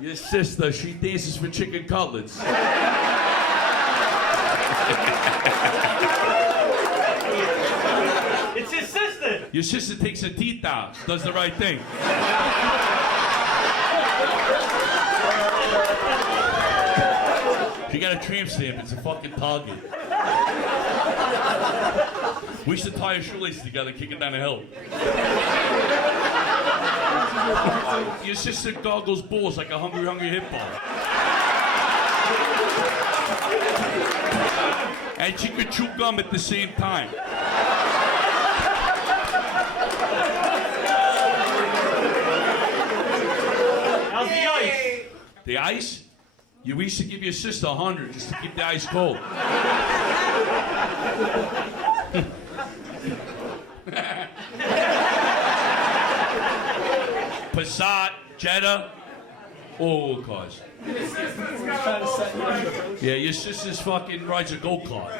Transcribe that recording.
Your sister, she dances for Chicken Cutlets. It's his sister. Your sister takes her teeth out, does the right thing. She got a tramp stamp, it's a fucking Target. We should tie her shoelaces together, kick it down the hill. Your sister goggles balls like a hungry hippo. And she could chew gum at the same time. How's the ice? The ice? We should give your sister 100 just to keep the ice cold. Passat, Jetta, all cars. Yeah, your sister's fucking rides a go-kart.